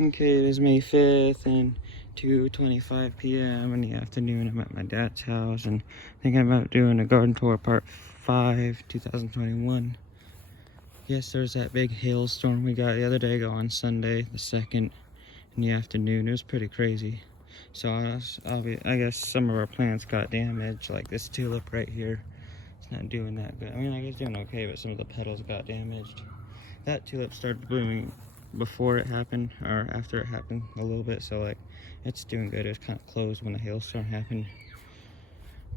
Okay, it is May 5th and 2:25 p.m. in the afternoon. I'm at my dad's house and thinking about doing a garden tour part 5, 2021. Yes, there's that big hailstorm we got the other day on Sunday, the 2nd, in the afternoon. It was pretty crazy. So I guess some of our plants got damaged, like this tulip right here. It's not doing that good. I mean, I guess it's doing okay, but some of the petals got damaged. That tulip started blooming before it happened or after it happened a little bit, so like it's doing good. It was kind of closed when the hailstorm happened.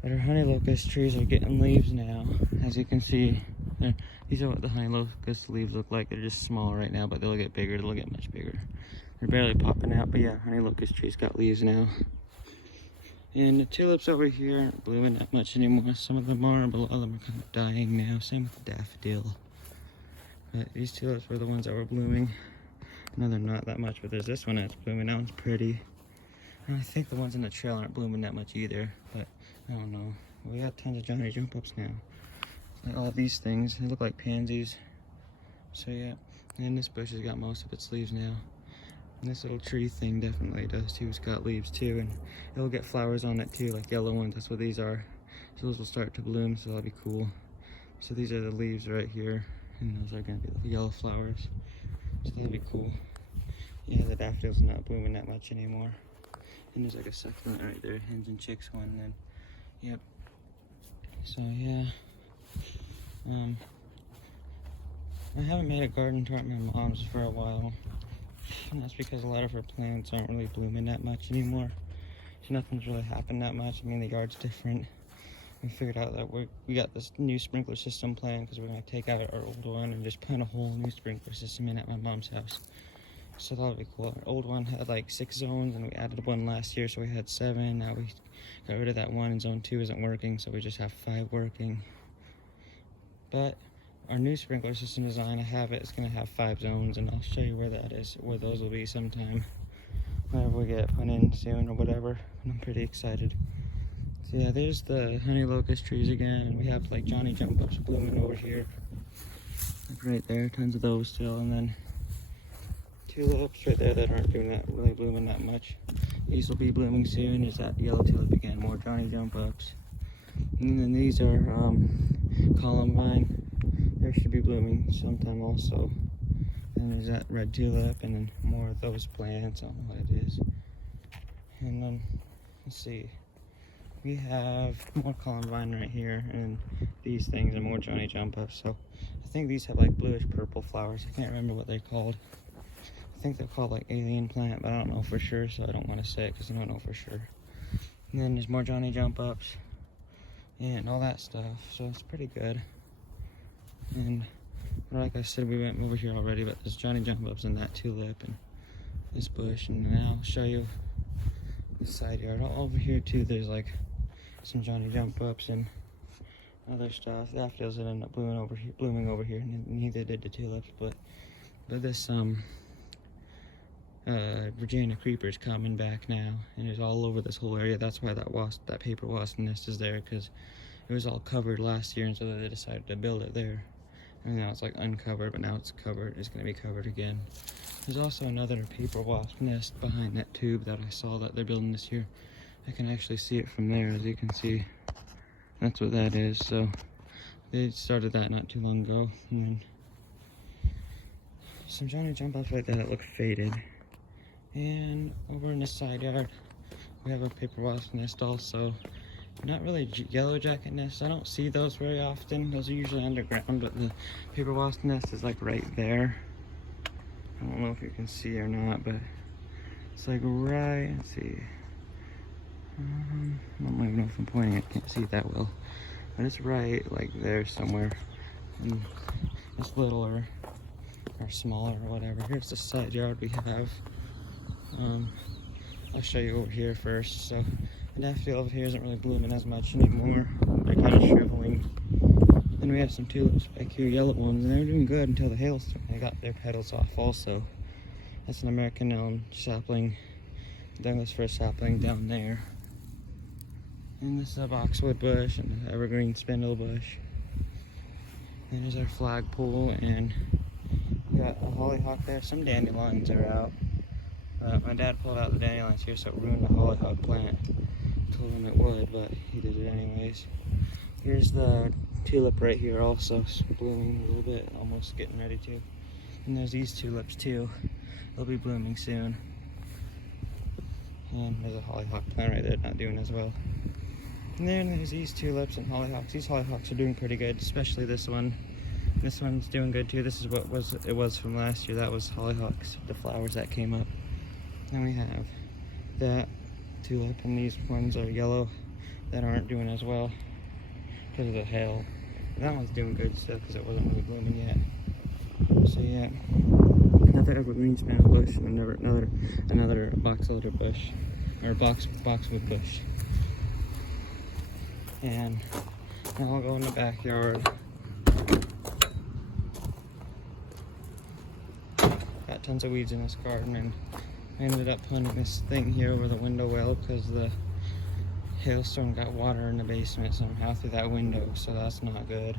But our honey locust trees are getting leaves now. As you can see, these are what the honey locust leaves look like. They're just small right now, but they'll get bigger. They'll get much bigger. They're barely popping out, but yeah, honey locust trees got leaves now. And the tulips over here aren't blooming that much anymore. Some of them are, but a lot of them are kind of dying now. Same with the daffodil. But these tulips were the ones that were blooming. No, they're not that much, but there's this one that's blooming. That one's pretty. And I think the ones in the trail aren't blooming that much either, but I don't know. We got tons of Johnny jump ups now. Like all these things, they look like pansies. So yeah, and this bush has got most of its leaves now. And this little tree thing definitely does too. It's got leaves too, and it'll get flowers on it too, like yellow ones. That's what these are. So those will start to bloom, so that'll be cool. So these are the leaves right here, and those are gonna be the yellow flowers. So that'll be cool. Yeah, the daffodils are not blooming that much anymore. And there's like a succulent right there, hens and chicks one. Then, yep. So yeah, I haven't made a garden tour at my mom's for a while. And that's because a lot of her plants aren't really blooming that much anymore. So nothing's really happened that much. I mean, the yard's different. We figured out that we got this new sprinkler system planned because we're going to take out our old one and just put a whole new sprinkler system in at my mom's house. So that would be cool. Our old one had like 6 zones, and we added one last year, so we had 7. Now we got rid of that one, and zone 2 isn't working, so we just have 5 working. But our new sprinkler system design, I have it, it's going to have 5 zones, and I'll show you where that is, where those will be sometime, whenever we get it put in soon or whatever. And I'm pretty excited. So yeah, there's the honey locust trees again, and we have like Johnny jump ups blooming over here, like right there, tons of those still, and then tulips right there that aren't really blooming that much. These will be blooming soon. Is that yellow tulip again, more Johnny jump ups. And then these are columbine. They should be blooming sometime also. And there's that red tulip, and then more of those plants. I don't know what it is. And then let's see. We have more columbine right here, and these things and more Johnny jump ups. So I think these have like bluish purple flowers. I can't remember what they're called. I think they're called like alien plant, but I don't know for sure, so I don't want to say it because I don't know for sure. And then there's more Johnny jump ups and all that stuff, so it's pretty good. And like I said, we went over here already, but there's Johnny jump ups in that tulip and this bush. And now I'll show you the side yard. All over here too, there's like some Johnny jump ups and other stuff. The daffodils that end up blooming over here, and neither did the tulips. But this Virginia creeper's coming back now, and it's all over this whole area. That's why that paper wasp nest is there, because it was all covered last year, and so they decided to build it there. And now it's like uncovered, but now it's covered. It's going to be covered again. There's also another paper wasp nest behind that tube that I saw that they're building this year. I can actually see it from there, as you can see. That's what that is. So they started that not too long ago. And then some Johnny jump ups right there that look faded. And over in the side yard, we have a paper wasp nest also. Not really yellow jacket nests. I don't see those very often. Those are usually underground, but the paper wasp nest is like right there. I don't know if you can see or not, but it's like right, let's see. I don't even know if I'm pointing, I can't see it that well. But it's right like there somewhere. And it's little or smaller or whatever. Here's the side yard we have. I'll show you over here first. So the daffodil over here isn't really blooming as much anymore. They're kind of shriveling. Then we have some tulips back here, yellow ones, and they're doing good until the hailstorm. They got their petals off also. That's an American elm sapling, Douglas fir sapling down there. And this is a boxwood bush and an evergreen spindle bush. And there's our flagpole, and we got a hollyhock there. Some dandelions are out. My dad pulled out the dandelions here, so it ruined the hollyhock plant. Told him it would, but he did it anyways. Here's the tulip right here also, it's blooming a little bit, almost getting ready to. And there's these tulips too. They'll be blooming soon. And there's a hollyhock plant right there not doing as well. And then there's these tulips and hollyhocks. These hollyhocks are doing pretty good, especially this one. This one's doing good too. This is what it was from last year. That was hollyhocks, the flowers that came up. Then we have that tulip, and these ones are yellow that aren't doing as well because of the hail. That one's doing good still because it wasn't really blooming yet. So yeah, another evergreen Spanish bush, and another box-elder bush, or boxwood bush. And now I'll go in the backyard. Got tons of weeds in this garden, and I ended up putting this thing here over the window well because the hailstorm got water in the basement somehow through that window, so that's not good.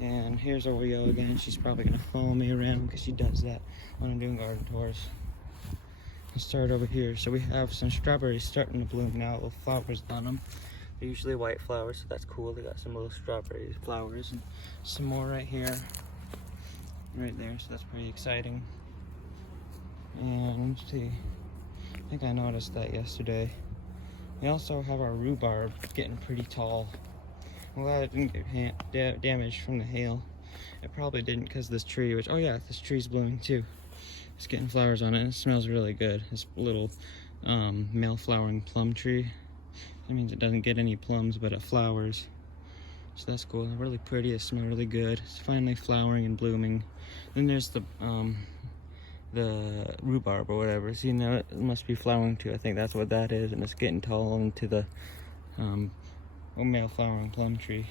And here's Oreo again. She's probably gonna follow me around because she does that when I'm doing garden tours. I'll start over here. So we have some strawberries starting to bloom now with flowers on them. They're usually white flowers, so that's cool. They got some little strawberry flowers, and some more right here, right there, so that's pretty exciting. And let's see, I think I noticed that yesterday. We also have our rhubarb getting pretty tall. I'm glad it didn't get damaged from the hail. It probably didn't because this tree, oh yeah, this tree's blooming too. It's getting flowers on it, and it smells really good. This little male flowering plum tree. That means it doesn't get any plums, but it flowers. So that's cool. They're really pretty. They smell really good. It's finally flowering and blooming. Then there's the rhubarb or whatever. So you know it must be flowering too. I think that's what that is, and it's getting tall into the male flowering plum tree.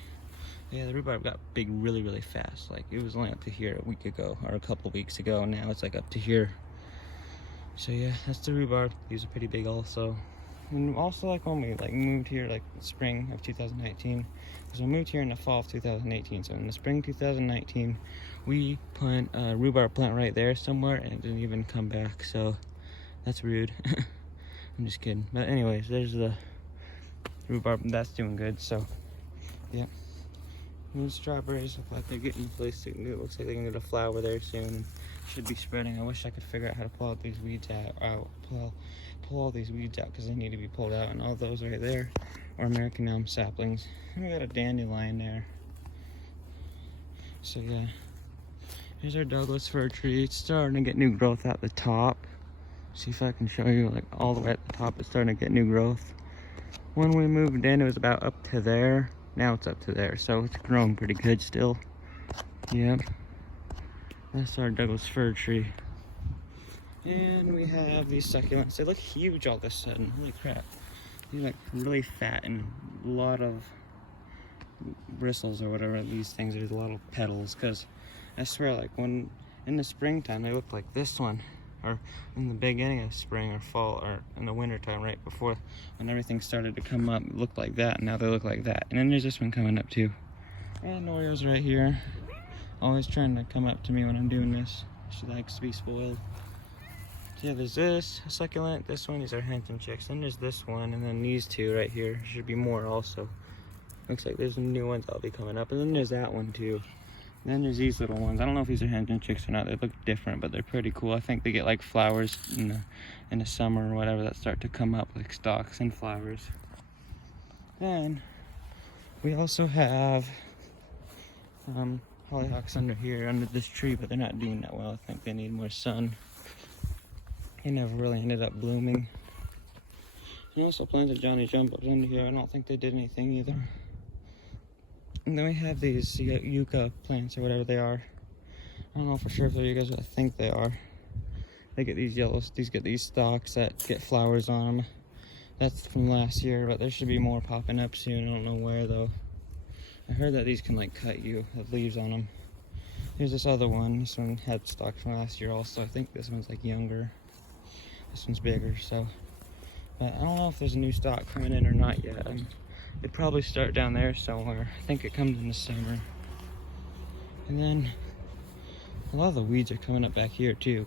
Yeah, the rhubarb got big really fast. Like it was only up to here a week ago or a couple weeks ago, and now it's like up to here. So yeah, that's the rhubarb. These are pretty big also. And also, like when we moved here like spring of 2019, because we moved here in the fall of 2018. So in the spring 2019, we put a rhubarb plant right there somewhere, and it didn't even come back. So that's rude. I'm just kidding. But anyways, there's the rhubarb. That's doing good. So yeah. These strawberries look like they're getting placed. It looks like they're gonna get a flower there soon, and should be spreading. I wish I could figure out how to pull out these weeds out. Pull all these weeds out because they need to be pulled out. And all those right there are American elm saplings. And we got a dandelion there. So yeah, here's our Douglas fir tree. It's starting to get new growth at the top. See if I can show you, like all the way at the top. It's starting to get new growth. When we moved in, it was about up to there. Now it's up to there, so it's growing pretty good still. Yep. That's our Douglas fir tree. And we have these succulents. They look huge all of a sudden. Holy crap. They're like really fat and a lot of bristles or whatever these things. There's a lot of petals, because I swear, like when in the springtime they looked like this one, or in the beginning of spring or fall, or in the winter time, right before when everything started to come up, it looked like that, and now they look like that. And then there's this one coming up too. And Oreo's right here, always trying to come up to me when I'm doing this. She likes to be spoiled. So yeah, there's this succulent, this one, these are Hampton chicks. Then there's this one, and then these two right here. Should be more also. Looks like there's some new ones that'll be coming up. And then there's that one too. And then there's these little ones. I don't know if these are Hampton chicks or not. They look different, but they're pretty cool. I think they get like flowers in the summer or whatever that start to come up, like stalks and flowers. Then we also have hollyhocks under here, under this tree, but they're not doing that well. I think they need more sun. They never really ended up blooming. And also planted Johnny Jumbos under here. I don't think they did anything either. And then we have these yucca plants or whatever they are. I don't know for sure if they're yuccas, but I think they are. They get these get these stalks that get flowers on them. That's from last year, but there should be more popping up soon. I don't know where though. I heard that these can like cut you, have leaves on them. Here's this other one. This one had stalks from last year also. I think this one's like younger. This one's bigger, so. But I don't know if there's a new stock coming in or not yet. It'd probably start down there somewhere. I think it comes in the summer. And then a lot of the weeds are coming up back here too.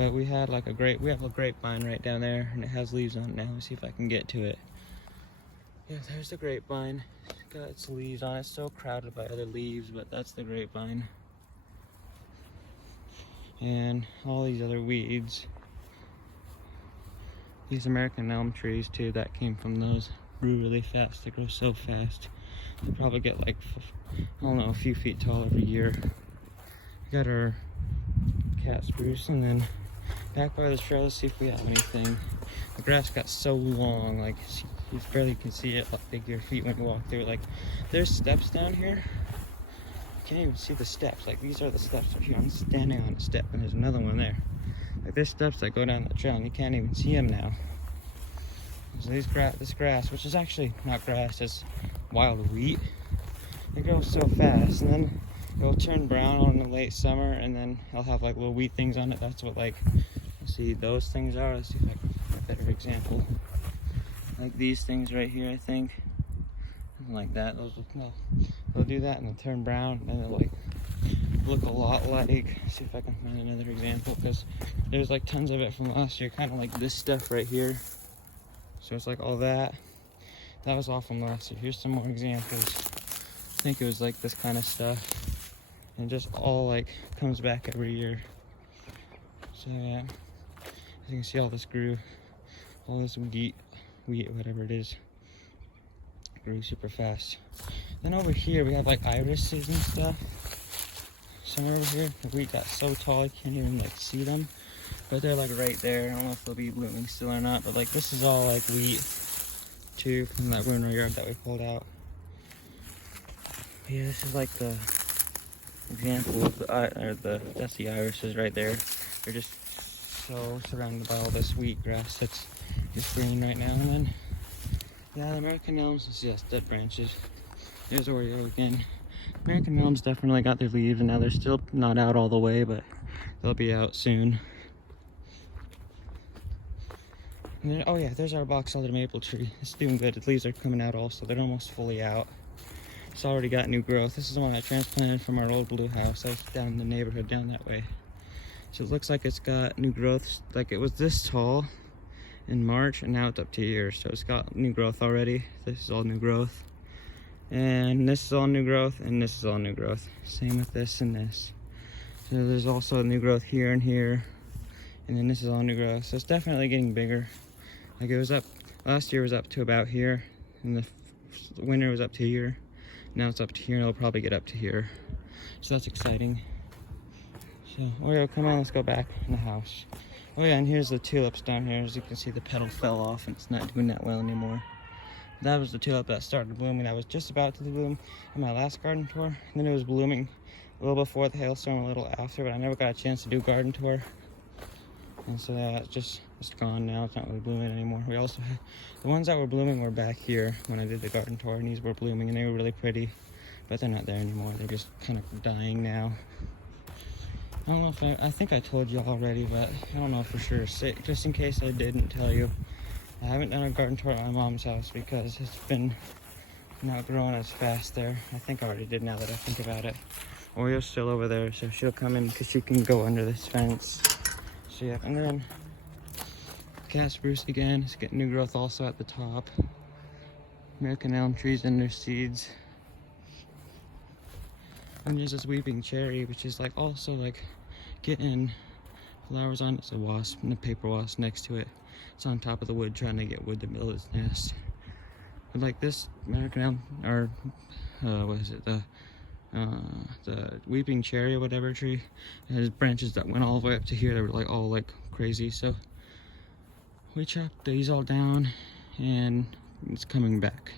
But we had like we have a grapevine right down there, and it has leaves on it now. Let's see if I can get to it. Yeah, there's the grapevine. It's got its leaves on it. It's so crowded by other leaves, but that's the grapevine. And all these other weeds. These American elm trees too, that came from those. Grew really fast. They grow so fast. They probably get like, I don't know, a few feet tall every year. We got our cat spruce, and then back by the trail, let's see if we have anything. The grass got so long, like you barely can see it, like big your feet when you walk through it. Like there's steps down here. You can't even see the steps. Like these are the steps up here. I'm standing on a step, and there's another one there. Like there's steps that go down the trail, and you can't even see them now. So this grass, which is actually not grass, it's wild wheat. It grows so fast, and then it'll turn brown in the late summer, and then it'll have like little wheat things on it. That's what, like, let's see, those things are. Let's see if I can find a better example. Like these things right here, I think. Something like that. They'll do that and they'll turn brown, and they'll like look a lot like, let's see if I can find another example, because there's like tons of it from last year, kind of like this stuff right here. So it's like all that. That was all from last year. Here's some more examples. I think it was like this kind of stuff. And just all like comes back every year. So yeah, as you can see, all this grew, all this wheat, whatever it is, grew super fast. Then over here we have like irises and stuff. Somewhere over here, the wheat got so tall you can't even like see them. But they're like right there. I don't know if they'll be blooming still or not, but like this is all like wheat too from that ruined yard that we pulled out. Yeah, this is like the example of that's the irises right there. They're just so surrounded by all this wheat grass that's just green right now. And then yeah, the American elms is just dead branches. There's Oreo again. American elms definitely got their leaves, and now they're still not out all the way, but they'll be out soon. And then, oh yeah, there's our box elder maple tree. It's doing good. Its leaves are coming out also. They're almost fully out. It's already got new growth. This is the one I transplanted from our old blue house. I was down in the neighborhood down that way. So it looks like it's got new growth. Like it was this tall in March, and now it's up to here. So it's got new growth already. This is all new growth. And this is all new growth, and this is all new growth. Same with this and this. So there's also new growth here and here. And then this is all new growth. So it's definitely getting bigger. Like it was up, last year was up to about here. And the winter was up to here. Now it's up to here, and it'll probably get up to here. So that's exciting. So, Oreo, come on, let's go back in the house. Oh yeah, and here's the tulips down here. As you can see, the petal fell off, and it's not doing that well anymore. That was the tulip that started blooming. That was just about to bloom in my last garden tour. And then it was blooming a little before the hailstorm, a little after, but I never got a chance to do garden tour. And so it's gone now. It's not really blooming anymore. We also had, the ones that were blooming were back here when I did the garden tour, and these were blooming, and they were really pretty, but they're not there anymore. They're just kind of dying now. I don't know if I think I told you already, but I don't know for sure. Just in case I didn't tell you, I haven't done a garden tour at my mom's house because it's been not growing as fast there. I think I already did now that I think about it. Oreo's still over there, so she'll come in because she can go under this fence. So yeah, and then cat spruce again. It's getting new growth also at the top. American elm trees and their seeds. And there's this weeping cherry, which is like also like getting flowers on it. It's a wasp and a paper wasp next to it. It's on top of the wood trying to get wood to build its nest. But like this American elm, or what is it, the weeping cherry or whatever tree, it has branches that went all the way up to here. They were like all like crazy. So we chopped these all down, and it's coming back.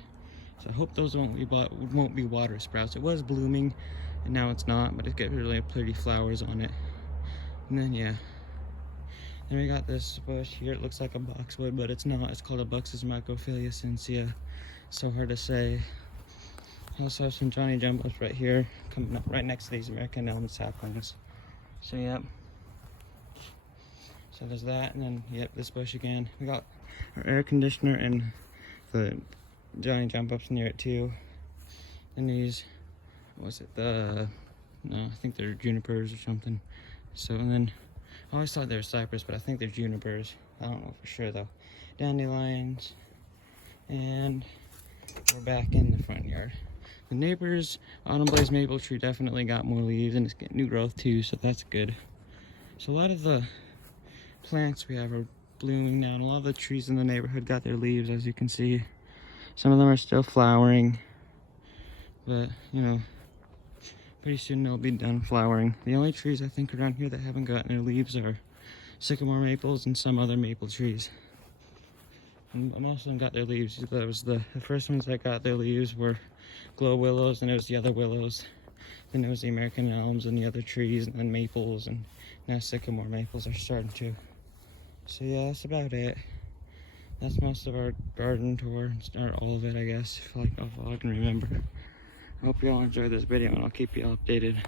So I hope those won't be water sprouts. It was blooming, and now it's not, but it's got really pretty flowers on it. And then yeah, then we got this bush here. It looks like a boxwood, but it's not. It's called a Buxus microphyllescentia. So hard to say. I also have some Johnny Jumbos right here, coming up right next to these American elm saplings. So yep. So there's that, and then yep, this bush again. We got our air conditioner and the Johnny jump ups near it too. And these, what was it? No, I think they're junipers or something. So, and then I always thought they were cypress, but I think they're junipers. I don't know for sure though. Dandelions. And we're back in the front yard. The neighbor's autumn blaze maple tree definitely got more leaves, and it's getting new growth too, so that's good. So a lot of the plants we have are blooming now, and a lot of the trees in the neighborhood got their leaves, as you can see. Some of them are still flowering, but you know, pretty soon they'll be done flowering. The only trees I think around here that haven't gotten their leaves are sycamore maples and some other maple trees. And most of them got their leaves. That was the first ones that got their leaves were glow willows, and it was the other willows. Then it was the American elms and the other trees, and then maples, and now sycamore maples are starting to. So yeah, that's about it. That's most of our garden tour, or all of it, I guess, if I can remember. I hope you all enjoyed this video, and I'll keep you updated.